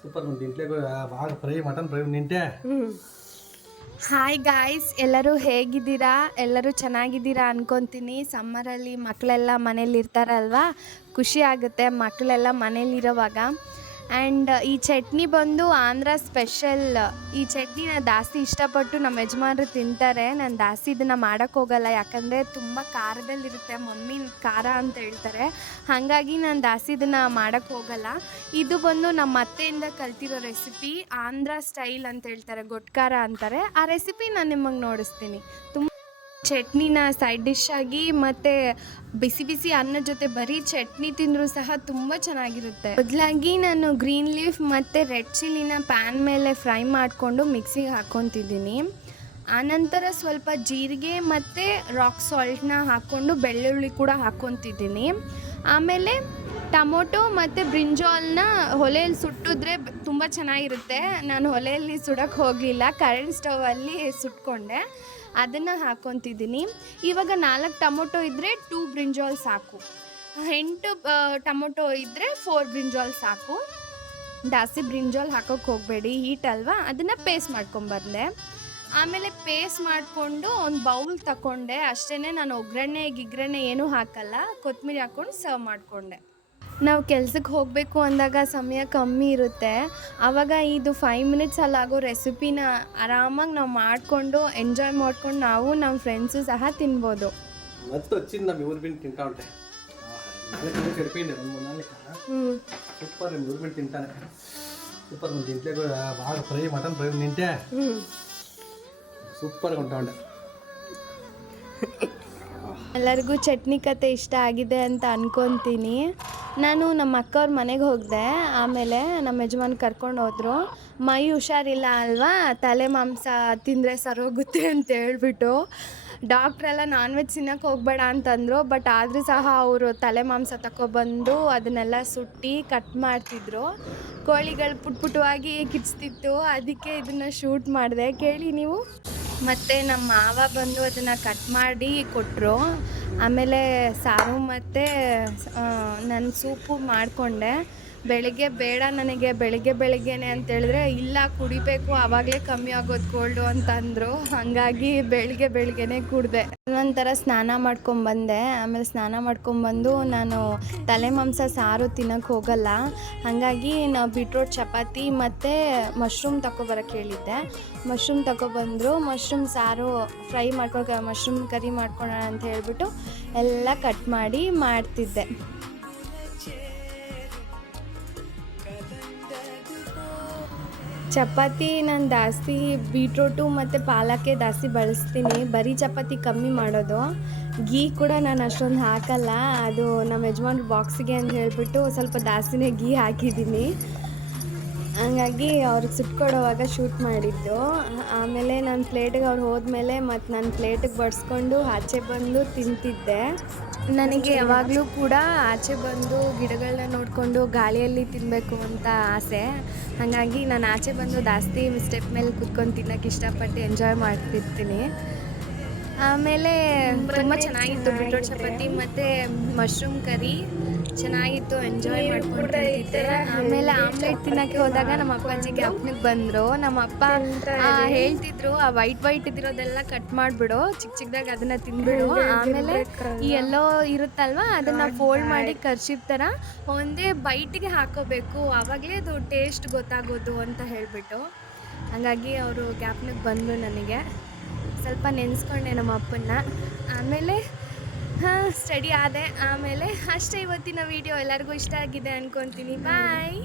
Super ఉంది ఇంట్లో బాగా ఫ్రై మటన్ ఫ్రై తింటే. ಹಾಯ್ ಗಾಯ್ಸ್, ಎಲ್ಲರೂ ಹೇಗಿದ್ದೀರಾ? ಎಲ್ಲರೂ ಚೆನ್ನಾಗಿದ್ದೀರಾ ಅನ್ಕೊತೀನಿ. ಸಮ್ಮರಲ್ಲಿ ಮಕ್ಕಳೆಲ್ಲ ಮನೇಲಿ ಇರ್ತಾರಲ್ವಾ, ಖುಷಿ ಆಗುತ್ತೆ ಮಕ್ಕಳೆಲ್ಲ ಮನೇಲಿರೋವಾಗ. ಆ್ಯಂಡ್ ಈ ಚಟ್ನಿ ಬಂದು ಆಂಧ್ರ ಸ್ಪೆಷಲ್. ಈ ಚಟ್ನಿನ ಜಾಸ್ತಿ ಇಷ್ಟಪಟ್ಟು ನಮ್ಮ ಯಜಮಾನರು ತಿಂತಾರೆ. ನಾನು ಜಾಸ್ತಿ ಇದನ್ನು ಮಾಡೋಕ್ಕೆ ಹೋಗಲ್ಲ, ಯಾಕಂದರೆ ತುಂಬ ಖಾರದಲ್ಲಿರುತ್ತೆ. ಮಮ್ಮಿ ಖಾರ ಅಂತ ಹೇಳ್ತಾರೆ, ಹಾಗಾಗಿ ನಾನು ಜಾಸ್ತಿ ಇದನ್ನು ಮಾಡೋಕ್ಕೆ ಹೋಗಲ್ಲ. ಇದು ಬಂದು ನಮ್ಮ ಅತ್ತೆಯಿಂದ ಕಲ್ತಿರೋ ರೆಸಿಪಿ. ಆಂಧ್ರ ಸ್ಟೈಲ್ ಅಂತ ಹೇಳ್ತಾರೆ, ಗೊಟ್ಕಾರ ಅಂತಾರೆ. ಆ ರೆಸಿಪಿ ನಾನು ನಿಮಗೆ ನೋಡಿಸ್ತೀನಿ. ಚಟ್ನಿನ ಸೈಡ್ ಡಿಶ್ ಆಗಿ ಮತ್ತು ಬಿಸಿ ಬಿಸಿ ಅನ್ನದ ಜೊತೆ ಬರೀ ಚಟ್ನಿ ತಿಂದರೂ ಸಹ ತುಂಬ ಚೆನ್ನಾಗಿರುತ್ತೆ. ಬದಲಾಗಿ ನಾನು ಗ್ರೀನ್ ಲೀಫ್ ಮತ್ತು ರೆಡ್ ಚಿಲ್ಲಿನ ಪ್ಯಾನ್ ಮೇಲೆ ಫ್ರೈ ಮಾಡಿಕೊಂಡು ಮಿಕ್ಸಿಗೆ ಹಾಕ್ಕೊತಿದ್ದೀನಿ. ಆನಂತರ ಸ್ವಲ್ಪ ಜೀರಿಗೆ ಮತ್ತು ರಾಕ್ ಸಾಲ್ಟ್ನ ಹಾಕ್ಕೊಂಡು ಬೆಳ್ಳುಳ್ಳಿ ಕೂಡ ಹಾಕ್ಕೊತಿದ್ದೀನಿ. ಆಮೇಲೆ ಟೊಮೊಟೊ ಮತ್ತು ಬ್ರಿಂಜಾಲ್ನ ಒಲೆಯಲ್ಲಿ ಸುಟ್ಟಿದ್ರೆ ತುಂಬ ಚೆನ್ನಾಗಿರುತ್ತೆ. ನಾನು ಒಲೆಯಲ್ಲಿ ಸುಡೋಕ್ಕೆ ಹೋಗಲಿಲ್ಲ, ಕರೆಂಟ್ ಸ್ಟವಲ್ಲಿ ಸುಟ್ಕೊಂಡೆ, ಅದನ್ನು ಹಾಕ್ಕೊತಿದ್ದೀನಿ. ಇವಾಗ 4 ಟೊಮೊಟೊ ಇದ್ದರೆ 2 ಬ್ರಿಂಜಾಲ್ ಸಾಕು. 8 ಟೊಮೊಟೊ ಇದ್ದರೆ 4 ಬ್ರಿಂಜಾಲ್ ಸಾಕು. ಜಾಸ್ತಿ ಬ್ರಿಂಜಾಲ್ ಹಾಕೋಕ್ಕೆ ಹೋಗಬೇಡಿ, ಹೀಟ್ ಅಲ್ವಾ. ಅದನ್ನು ಪೇಸ್ಟ್ ಮಾಡ್ಕೊಂಬಂದೆ. ಆಮೇಲೆ ಪೇಸ್ಟ್ ಮಾಡಿಕೊಂಡು ಒಂದು ಬೌಲ್ ತಗೊಂಡೆ. ಅಷ್ಟೇ, ನಾನು ಗಿಗ್ಗರಣೆ ಏನೂ ಹಾಕಲ್ಲ. ಕೊತ್ತಂಬರಿ ಹಾಕ್ಕೊಂಡು ಸರ್ವ್ ಮಾಡಿಕೊಂಡೆ. ನಾವು ಕೆಲ್ಸಕ್ಕೆ ಹೋಗಬೇಕು ಅಂದಾಗ ಸಮಯ ಕಮ್ಮಿ ಇರುತ್ತೆ, ಆವಾಗ ಇದು 5 ಮಿನಿಟ್ಸಲ್ಲಾಗೋ ರೆಸಿಪಿನ ಆರಾಮಾಗಿ ನಾವು ಮಾಡಿಕೊಂಡು ಎಂಜಾಯ್ ಮಾಡ್ಕೊಂಡು ನಾವು ನಮ್ಮ ಫ್ರೆಂಡ್ಸು ಸಹ ತಿನ್ಬೋದು. ಮತ್ತು వచ్చింది ನಮ್ಮ ఊరు బిన్ తింటా ఉంటే చెడిపోయింది 2-3 నాలుగు. సూపర్ ఊరు బిన్ తింటానే సూపర్ ఉంది. ఇంట్లో కూడా బాగా ఫ్రై మటన్ ఫ్రై తింటే ಸೂಪರ್గా ఉంటా ఉండే. ಎಲ್ಲರಿಗೂ ಚಟ್ನಿ ಕತೆ ಇಷ್ಟ ಆಗಿದೆ ಅಂತ ಅನ್ಕೊತೀನಿ. ನಾನು ನಮ್ಮ ಅಕ್ಕವ್ರ ಮನೆಗೆ ಹೋಗಿದೆ. ಆಮೇಲೆ ನಮ್ಮ ಯಜಮಾನ್ ಕರ್ಕೊಂಡು ಹೋದರು. ಮೈ ಹುಷಾರಿಲ್ಲ ಅಲ್ವಾ, ತಲೆ ಮಾಂಸ ತಿಂದರೆ ಸರೋಗುತ್ತೆ ಅಂತ ಹೇಳ್ಬಿಟ್ಟು ಡಾಕ್ಟ್ರೆಲ್ಲ ನಾನ್ ವೆಜ್ ತಿನ್ನೋಕ್ಕೆ ಹೋಗಬೇಡ ಅಂತಂದರು. ಬಟ್ ಆದರೂ ಸಹ ಅವರು ತಲೆ ಮಾಂಸ ತಗೊಬಂದು ಅದನ್ನೆಲ್ಲ ಸುಟ್ಟು ಕಟ್ ಮಾಡ್ತಿದ್ರು. ಕೋಳಿಗಳು ಪುಟ್ಪುಟವಾಗಿ ಕಿಚ್ತಿತ್ತು, ಅದಕ್ಕೆ ಇದನ್ನು ಶೂಟ್ ಮಾಡಿದೆ, ಕೇಳಿ ನೀವು. ಮತ್ತು ನಮ್ಮ ಮಾವ ಬಂದು ಅದನ್ನು ಕಟ್ ಮಾಡಿ ಕೊಟ್ಟರು. ಆಮೇಲೆ ಸಾರು ಮತ್ತು ನಾನು ಸೂಪು ಮಾಡಿಕೊಂಡೆ. ಬೆಳಗ್ಗೆ ಬೇಡ ನನಗೆ ಬೆಳಗ್ಗೆನೇ ಅಂತೇಳಿದ್ರೆ, ಇಲ್ಲ ಕುಡಿಬೇಕು ಆವಾಗಲೇ ಕಮ್ಮಿ ಆಗೋದು ಕೋಲ್ಡು ಅಂತಂದರು. ಹಾಗಾಗಿ ಬೆಳಗ್ಗೆನೇ ಕುಡಿದೆ. ನಂತರ ಸ್ನಾನ ಮಾಡ್ಕೊಂಬಂದೆ. ಆಮೇಲೆ ಸ್ನಾನ ಮಾಡ್ಕೊಂಬಂದು ನಾನು ತಲೆ ಮಾಂಸ ಸಾರು ತಿನ್ನೋಕ್ಕೆ ಹೋಗಲ್ಲ, ಹಾಗಾಗಿ ನಾವು ಬೀಟ್ರೋಟ್ ಚಪಾತಿ ಮತ್ತು ಮಶ್ರೂಮ್ ತಗೊಬರೋಕ್ಕೆ ಹೇಳಿದ್ದೆ. ಮಶ್ರೂಮ್ ತಗೊಬಂದರು. ಮಶ್ರೂಮ್ ಸಾರು ಫ್ರೈ ಮಶ್ರೂಮ್ ಕರಿ ಮಾಡ್ಕೊಳ್ಳೋಣ ಅಂತ ಹೇಳ್ಬಿಟ್ಟು ಎಲ್ಲ ಕಟ್ ಮಾಡಿ ಮಾಡ್ತಿದ್ದೆ. ಚಪಾತಿ ನಾನು ಜಾಸ್ತಿ ಬೀಟ್ರೋಟು ಮತ್ತು ಪಾಲಕ್ಕೆ ಜಾಸ್ತಿ ಬಳಸ್ತೀನಿ. ಬರೀ ಚಪಾತಿ ಕಮ್ಮಿ ಮಾಡೋದು. ಗೀ ಕೂಡ ನಾನು ಅಷ್ಟೊಂದು ಹಾಕಲ್ಲ, ಅದು ನಮ್ಮ ಯಜಮಾನ್ರ ಬಾಕ್ಸಿಗೆ ಅಂತ ಹೇಳ್ಬಿಟ್ಟು ಸ್ವಲ್ಪ ಜಾಸ್ತಿನೇ ಗೀ ಹಾಕಿದ್ದೀನಿ. ಹಂಗಾಗಿ ಅವ್ರಿಗೆ ಸುಟ್ಕೊಡೋವಾಗ ಶೂಟ್ ಮಾಡಿದ್ದು. ಆಮೇಲೆ ನನ್ನ ಪ್ಲೇಟಿಗೆ ಅವ್ರು ಹೋದ್ಮೇಲೆ ಮತ್ತು ನನ್ನ ಪ್ಲೇಟಿಗೆ ಬಡಿಸ್ಕೊಂಡು ಆಚೆ ಬಂದು ತಿಂತಿದ್ದೆ. ನನಗೆ ಯಾವಾಗಲೂ ಕೂಡ ಆಚೆ ಬಂದು ಗಿಡಗಳನ್ನ ನೋಡಿಕೊಂಡು ಗಾಳಿಯಲ್ಲಿ ತಿನ್ನಬೇಕು ಅಂತ ಆಸೆ. ಹಾಗಾಗಿ ನಾನು ಆಚೆ ಬಂದು ಜಾಸ್ತಿ ಸ್ಟೆಪ್ ಮೇಲೆ ಕೂತ್ಕೊಂಡು ತಿನ್ನೋಕ್ಕೆ ಇಷ್ಟಪಟ್ಟು ಎಂಜಾಯ್ ಮಾಡ್ತಿರ್ತೀನಿ. ಆಮೇಲೆ ತುಂಬ ಚೆನ್ನಾಗಿತ್ತು ಬೀಟ್ರೋಟ್ ಚಪಾತಿ ಮತ್ತು ಮಶ್ರೂಮ್ ಕರಿ, ಚೆನ್ನಾಗಿತ್ತು, ಎಂಜಾಯ್ ಮಾಡ್ಕೊಂಡು ತಿಂತಿದ್ದೆ. ಆಮೇಲೆ ಆಮ್ಲೆಟ್ ತಿನ್ನೋಕ್ಕೆ ಹೋದಾಗ ನಮ್ಮ ಅಪ್ಪಾಜಿ ಜ್ಞಾಪನಕ್ಕೆ ಬಂದರು. ನಮ್ಮ ಅಪ್ಪ ಹೇಳ್ತಿದ್ರು, ಆ ವೈಟ್ ಇದಿರೋದೆಲ್ಲ ಕಟ್ ಮಾಡಿಬಿಡು, ಚಿಕ್ಕದಾಗಿ ಅದನ್ನು ತಿಂದ್ಬಿಡು. ಆಮೇಲೆ ಈ ಎಲ್ಲೋ ಇರುತ್ತಲ್ವ, ಅದನ್ನು ಫೋಲ್ಡ್ ಮಾಡಿ ಕರ್ಚಿಪ್ ಥರ ಒಂದೇ ಬೈಟಿಗೆ ಹಾಕೋಬೇಕು, ಆವಾಗಲೇ ಅದು ಟೇಸ್ಟ್ ಗೊತ್ತಾಗೋದು ಅಂತ ಹೇಳಿಬಿಟ್ಟು. ಹಾಗಾಗಿ ಅವರು ಜ್ಞಾಪನಕ್ಕೆ ಬಂದರು. ನನಗೆ ಸ್ವಲ್ಪ ನೆನೆಸ್ಕೊಂಡೆ ನಮ್ಮ ಅಪ್ಪನ್ನ. ಆಮೇಲೆ ಸ್ಟಡಿ ಆದೆ. ಆಮೇಲೆ ಅಷ್ಟೇ ಇವತ್ತಿನ ವಿಡಿಯೋ. ಎಲ್ಲರಿಗೂ ಇಷ್ಟ ಆಗಿದೆ ಅಂದ್ಕೊತೀನಿ. ಬಾಯ್.